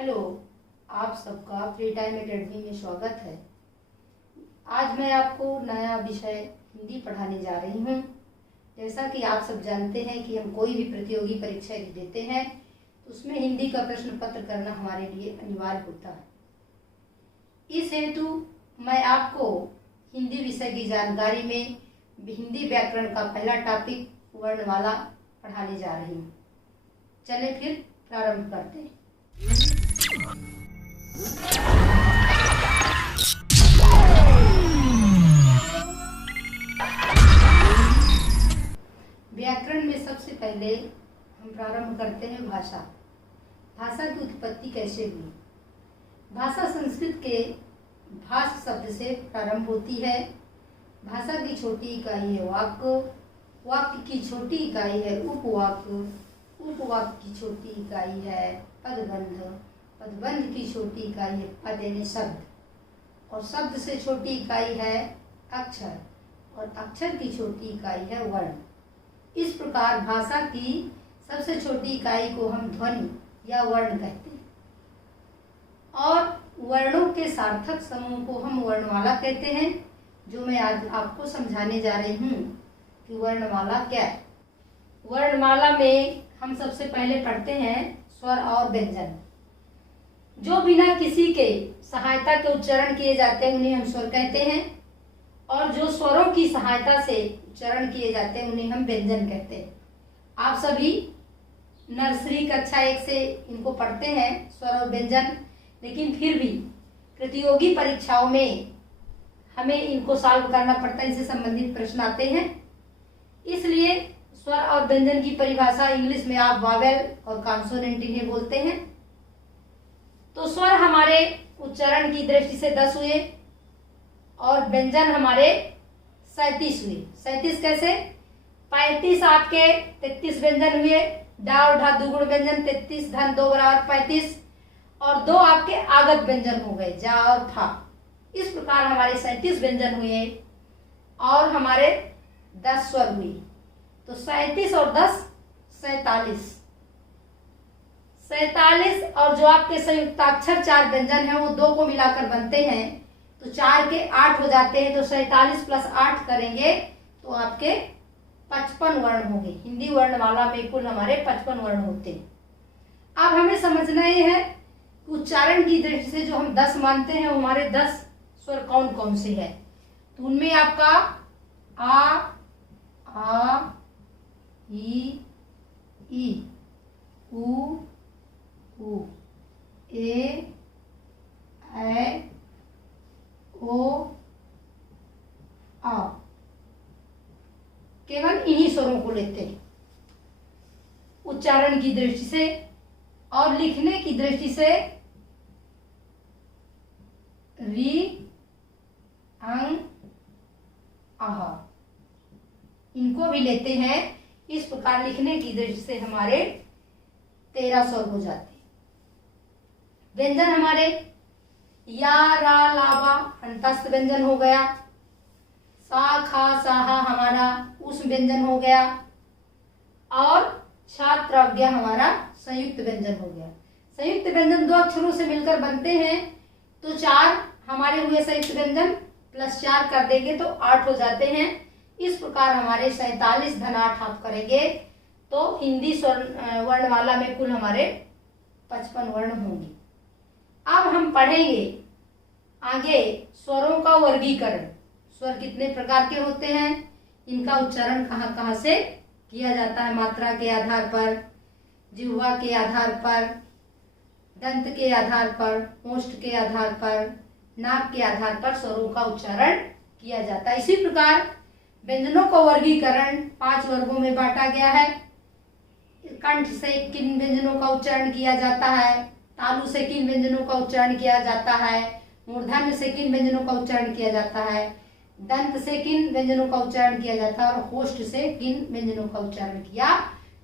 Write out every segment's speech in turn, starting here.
Hello, आप सबका free time academy में स्वागत है। आज मैं आपको नया विषय हिंदी पढ़ाने जा रही हूँ। जैसा कि आप सब जानते हैं कि हम कोई भी प्रतियोगी परीक्षा देते हैं तो उसमें हिंदी का प्रश्न पत्र करना हमारे लिए अनिवार्य होता है। इस हेतु मैं आपको हिंदी विषय की जानकारी में हिंदी व्याकरण का पहला टॉपिक वर्णमाला पढ़ाने जा रही हूँ। चले फिर प्रारंभ करते हैं। व्याकरण में सबसे पहले हम प्रारंभ करते हैं भाषा। भाषा की उत्पत्ति कैसे हुई? भाषा संस्कृत के भाष शब्द से प्रारंभ होती है। भाषा की छोटी इकाई है वाक्य, वाक्य की छोटी इकाई है उपवाक्य, उपवाक्य की छोटी इकाई है पदबंध, पदबंध की छोटी इकाई है पद यानी शब्द, और शब्द से छोटी इकाई है अक्षर, और अक्षर की छोटी इकाई है वर्ण। इस प्रकार भाषा की सबसे छोटी इकाई को हम ध्वनि या वर्ण कहते हैं, और वर्णों के सार्थक समूह को हम वर्णमाला कहते हैं, जो मैं आज आपको समझाने जा रही हूँ कि वर्णमाला क्या है। वर्णमाला में हम सबसे पहले पढ़ते हैं स्वर और व्यंजन। जो बिना किसी के सहायता के उच्चारण किए जाते हैं उन्हें हम स्वर कहते हैं, और जो स्वरों की सहायता से उच्चारण किए जाते हैं उन्हें हम व्यंजन कहते हैं। आप सभी नर्सरी कक्षा 1 से इनको पढ़ते हैं स्वर और व्यंजन, लेकिन फिर भी प्रतियोगी परीक्षाओं में हमें इनको सॉल्व करना पड़ता है, इनसे संबंधित प्रश्न आते हैं। इसलिए स्वर और व्यंजन की परिभाषा इंग्लिश में आप वावेल और कॉन्सोनेंट इन्हें बोलते हैं। तो स्वर हमारे उच्चारण की दृष्टि से 10 हुए और व्यंजन हमारे 37 हुए। 37 कैसे? 35 आपके 33 व्यंजन हुए, डा और ढा दुगुण व्यंजन 33 धन 2 बराबर 35, और 2 आपके आगत व्यंजन हो गए जा और था। इस प्रकार हमारे 37 व्यंजन हुए और हमारे 10 स्वर हुए। तो 37 और 10 47, 47 और जो आपके संयुक्ताक्षर 4 व्यंजन हैं वो 2 को मिलाकर बनते हैं, तो 4 के 8 हो जाते हैं। तो 47 प्लस 8 करेंगे तो आपके 55 वर्ण होंगे। हिंदी वर्णमाला में कुल हमारे 55 वर्ण होते हैं। अब हमें समझना ये है कि उच्चारण की दृष्टि से जो हम 10 मानते हैं वो हमारे 10 स्वर कौन कौन से हैं। तो उनमें आपका आ ई उ ए ओ आ, केवल इन्हीं स्वरों को लेते हैं उच्चारण की दृष्टि से, और लिखने की दृष्टि से री अंग आह इनको भी लेते हैं। इस प्रकार लिखने की दृष्टि से हमारे 13 स्वर हो जाते हैं। व्यंजन हमारे या रा लावा अंतस्थ व्यंजन हो गया, सा खा साहा हमारा उस व्यंजन हो गया, और छात्रज्ञ हमारा संयुक्त व्यंजन हो गया। संयुक्त व्यंजन 2 अक्षरों से मिलकर बनते हैं, तो 4 हमारे हुए संयुक्त व्यंजन, प्लस 4 कर देंगे तो 8 हो जाते हैं। इस प्रकार हमारे 47 धन 8 आप करेंगे तो हिंदी वर्णमाला में कुल हमारे 55 वर्ण होंगे। अब हम पढ़ेंगे आगे स्वरों का वर्गीकरण। स्वर कितने प्रकार के होते हैं, इनका उच्चारण कहाँ कहाँ से किया जाता है, मात्रा के आधार पर, जिह्वा के आधार पर, दंत के आधार पर, ओष्ठ के आधार पर, नाक के आधार पर स्वरों का उच्चारण किया जाता है। इसी प्रकार व्यंजनों का वर्गीकरण 5 वर्गों में बांटा गया है। कंठ से किन व्यंजनों का उच्चारण किया जाता है, तालु से किन व्यंजनों का उच्चारण किया जाता है, मूर्धन्य से किन व्यंजनों का उच्चारण किया जाता है, दंत से किन व्यंजनों का उच्चारण किया जाता है, और होष्ठ से किन व्यंजनों का उच्चारण किया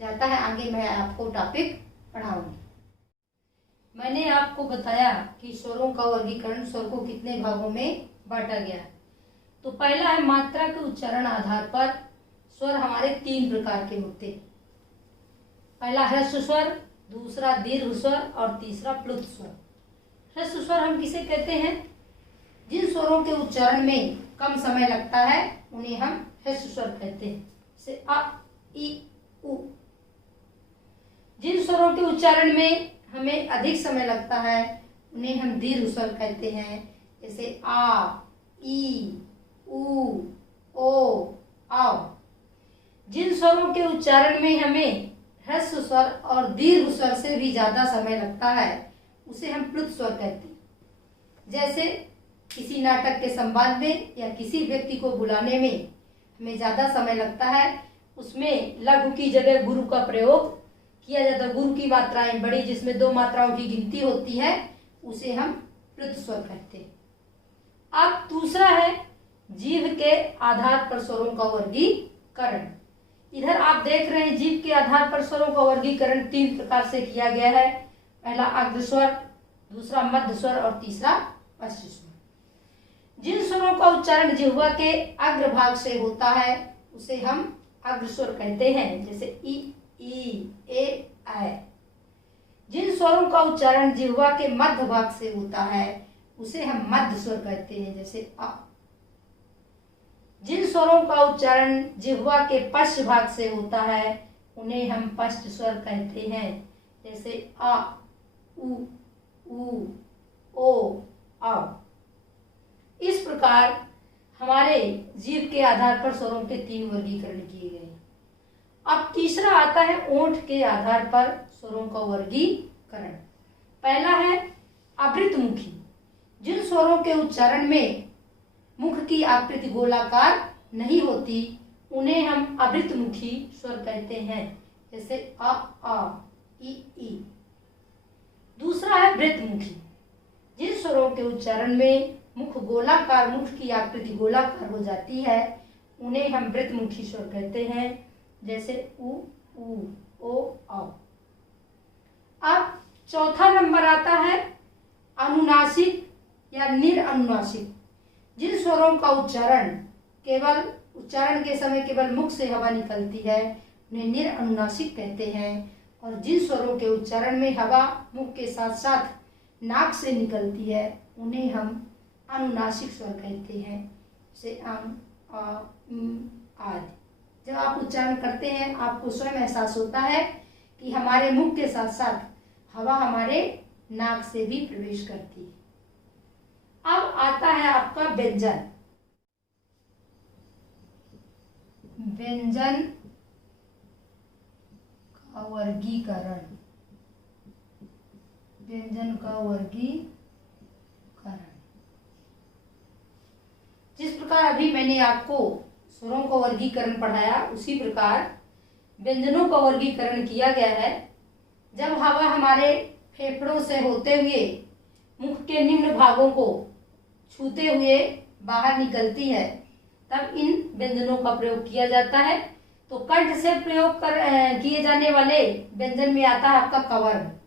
जाता है। आगे मैं आपको टॉपिक पढ़ाऊंगी। मैंने आपको बताया कि स्वरों का वर्गीकरण स्वर को कितने भागों में बांटा गया है। तो पहला है मात्रा के उच्चारण आधार पर स्वर हमारे 3 प्रकार के होते हैं। पहला ह्रस्व स्वर, दूसरा दीर्घ स्वर और तीसरा प्लुत स्वर। ह्रस्व स्वर हम किसे कहते हैं? जिन स्वरों के उच्चारण में कम समय लगता है उन्हें हम ह्रस्व स्वर कहते हैं, जैसे अ, इ, उ। जिन स्वरों के उच्चारण में हमें अधिक समय लगता है उन्हें हम दीर्घ स्वर कहते हैं, जैसे आ, ई, उ, ओ, औ। जिन स्वरों के उच्चारण में हमें ह्रस्व स्वर और दीर्घ स्वर से भी ज्यादा समय लगता है उसे हम प्लुत स्वर कहते हैं। जैसे किसी नाटक के संवाद में या किसी व्यक्ति को बुलाने में हमें ज्यादा समय लगता है, उसमें लघु की जगह गुरु का प्रयोग किया जाता है। गुरु की मात्राएं बड़ी, जिसमें 2 मात्राओं की गिनती होती है, उसे हम प्लुत स्वर कहते हैं। अब दूसरा है जीभ के आधार पर स्वरों का वर्गीकरण। इधर आप देख रहे हैं जीभ के आधार पर स्वरों का वर्गीकरण 3 प्रकार से किया गया है। पहला अग्र स्वर, दूसरा मध्य स्वर और तीसरा पश्च स्वर। जिन स्वरों का उच्चारण जिह्वा के अग्र भाग से होता है उसे हम अग्र स्वर कहते हैं, जैसे इ, ए, ऐ। जिन स्वरों का उच्चारण जिह्वा के मध्य भाग से होता है उसे हम मध्य स्वर कहते हैं, जैसे अ। जिन स्वरों का उच्चारण जिह्वा के पश्च भाग से होता है उन्हें हम पश्च स्वर कहते हैं, जैसे अ, उ, ओ, औ। इस प्रकार हमारे जीभ के आधार पर स्वरों के 3 वर्गीकरण किए गए। अब तीसरा आता है ओंठ के आधार पर स्वरों का वर्गीकरण। पहला है आवृतमुखी। जिन स्वरों के उच्चारण में मुख की आकृति गोलाकार नहीं होती उन्हें हम आवृतमुखी स्वर कहते हैं, जैसे अ, ई। दूसरा है वृत्तमुखी। जिन स्वरों के उच्चारण में मुख गोलाकार, मुख की आकृति गोलाकार हो जाती है उन्हें हम वृत्तमुखी स्वर कहते हैं, जैसे उ, ओ, औ। अब चौथा नंबर आता है अनुनासिक या निरअनुनासिक। जिन स्वरों का उच्चारण के समय केवल मुख से हवा निकलती है उन्हें निरअनुनासिक कहते हैं, और जिन स्वरों के उच्चारण में हवा मुख के साथ साथ नाक से निकलती है उन्हें हम अनुनासिक स्वर कहते हैं, जैसे अम, आ, आदि। जब आप उच्चारण करते हैं आपको स्वयं एहसास होता है कि हमारे मुख के साथ साथ हवा हमारे नाक से भी प्रवेश करती है। अब आता है आपका व्यंजन। व्यंजन का वर्गीकरण। व्यंजन का वर्गीकरण जिस प्रकार अभी मैंने आपको स्वरों का वर्गीकरण पढ़ाया उसी प्रकार व्यंजनों का वर्गीकरण किया गया है। जब हवा हमारे फेफड़ों से होते हुए मुख के निम्न भागों को छूते हुए बाहर निकलती है तब इन व्यंजनों का प्रयोग किया जाता है। तो कंठ से प्रयोग किए जाने वाले व्यंजन में आता है आपका कवर्ग।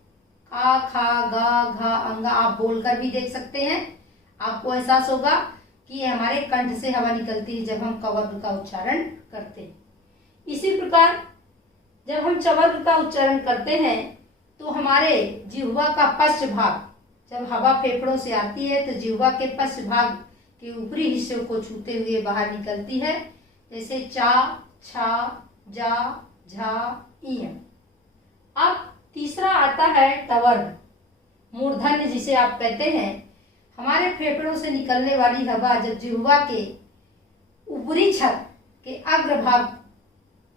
का, खा, गा, घा, अंगा। आप बोलकर भी देख सकते हैं, आपको एहसास होगा कि हमारे कंठ से हवा निकलती है जब हम कवर्ग का उच्चारण करते हैं। इसी प्रकार जब हम चवर्ग का उच्चारण करते हैं तो हमारे जिह्वा का पश्च भाग, जब हवा फेफड़ों से आती है तो जिह्वा के पश्च भाग के ऊपरी हिस्से को छूते हुए बाहर निकलती है, जैसे चा, छा, जा, झा, इय। अब तीसरा आता है टवर्ग, मूर्धन्य जिसे आप कहते हैं। हमारे फेफड़ों से निकलने वाली हवा जब जिह्वा के ऊपरी छत के अग्र भाग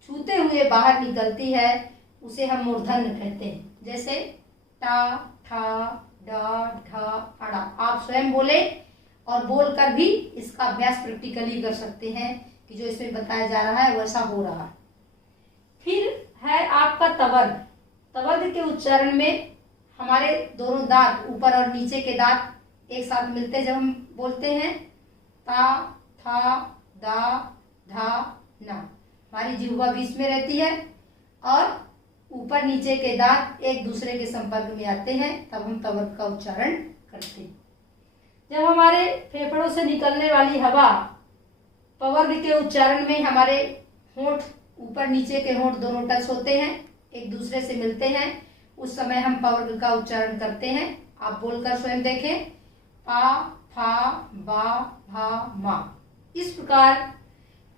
छूते हुए बाहर निकलती है उसे हम मूर्धन्य कहते हैं, जैसे टा, ठा, डा, ढा, अड़ा। आप स्वयं बोले और बोलकर भी इसका अभ्यास प्रैक्टिकली कर सकते हैं कि जो इसमें बताया जा रहा है वैसा हो रहा है। फिर है आपका तवर्ग। तवर्ग के उच्चारण में हमारे दोनों दांत, ऊपर और नीचे के दांत एक साथ मिलते जब हम बोलते हैं ता, था, दा, धा, ना। हमारी जिह्वा बीच में रहती है और ऊपर नीचे के दांत एक दूसरे के संपर्क में आते हैं, तब हम तवर्ग का उच्चारण करते हैं। जब हमारे फेफड़ों से निकलने वाली हवा पवर्ग के उच्चारण में हमारे होंठ, ऊपर नीचे के होंठ दोनों टच होते हैं, एक दूसरे से मिलते हैं, उस समय हम प वर्ग का उच्चारण करते हैं। आप बोलकर स्वयं देखें। पा, फा, बा, भा, मा। इस प्रकार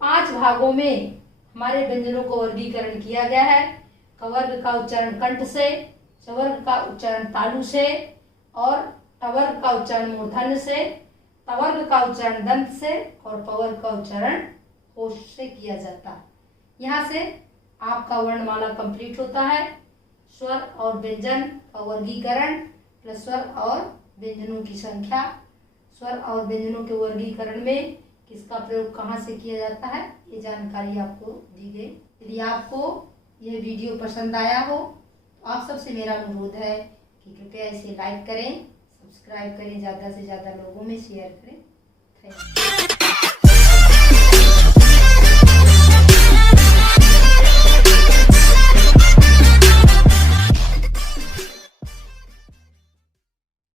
5 भागों में हमारे व्यंजनों को वर्गीकरण किया गया है। क वर्ग का उच्चारण कंठ से, च वर्ग का उच्चारण तालु से और ट वर्ग का उच्चारण मूर्धन्य से, त वर्ग का उच्चारण दंत से और प वर्ग का उच्चारण होठ से किया जाता है। यहाँ से आपका वर्णमाला कंप्लीट होता है। स्वर और व्यंजन का वर्गीकरण प्लस स्वर और व्यंजनों की संख्या, स्वर और व्यंजनों के वर्गीकरण में किसका प्रयोग कहाँ से किया जाता है, ये जानकारी आपको दी गई। यदि आपको यह वीडियो पसंद आया हो तो आप सबसे मेरा अनुरोध है कि कृपया इसे लाइक करें, सब्सक्राइब करें, ज़्यादा से ज़्यादा लोगों में शेयर करें। Thank you.